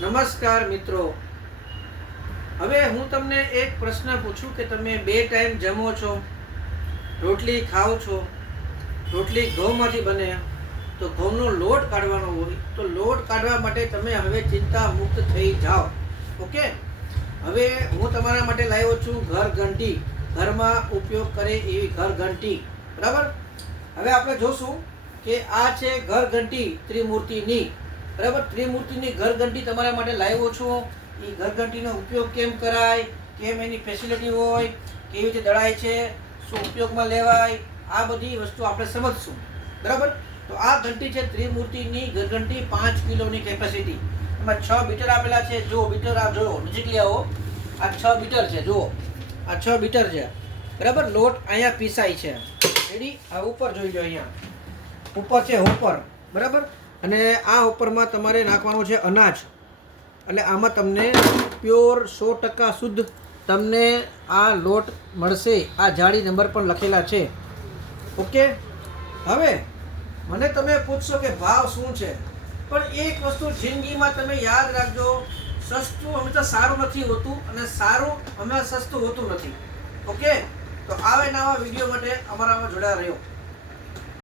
નમસ્કાર મિત્રો, હવે હું તમને એક પ્રશ્ન પૂછું કે તમે 2 ટાઈમ જમો છો, રોટલી ખાઓ છો, રોટલી ઘઉંમાંથી બને તો ઘઉંનો લોટ કાઢવાનો હોય તો લોટ કાઢવા માટે તમે હવે ચિંતા મુક્ત થઈ જાઓ. ઓકે, હવે હું તમારા માટે લાવ્યો છું ઘર ઘંટી, ઘરમાં ઉપયોગ કરે એવી ઘર ઘંટી. બરાબર, હવે આપણે જોશું કે આ છે ઘર ઘંટી ત્રિમૂર્તિની. બરાબર, ત્રિમૂર્તિની ઘર ઘંટી તમારા માટે લાવ્યો છું. એ ઘર ઘંટીનો ઉપયોગ કેમ કરાય, કેમ એની ફેસિલિટી હોય, કેવી રીતે દળાય છે, શું ઉપયોગમાં લેવાય, આ બધી વસ્તુ આપણે સમજશું. બરાબર, તો આ ઘંટી છે ત્રિમૂર્તિની ઘર ઘંટી, 5 કિલોની કેપેસિટી. એમાં 6 બીટર આપેલા છે. જો બીટર આ જો નજીક લઈ આવો, આ 6 બીટર છે. જુઓ, આ 6 બીટર છે. બરાબર, લોટ અહીંયા પીસાય છે. રેડી, આ ઉપર જોઈ લો, અહીંયા ઉપર છે હોપર. બરાબર, અને આ ઉપરમાં તમારે નાખવાનું છે અનાજ. એટલે આમાં તમને પ્યોર 100% શુદ્ધ તમને આ લોટ મળશે. આ જાળી નંબર પણ લખેલા છે. ઓકે, હવે મને તમે પૂછશો કે ભાવ શું છે, પણ એક વસ્તુ જિંદગીમાં તમે યાદ રાખજો, સસ્તું હંમેશા સારું નથી હોતું અને સારું હંમેશા સસ્તું હોતું નથી. ઓકે, તો આવે નવા વિડીયો માટે અમારામાં જોડાયા રહ્યો.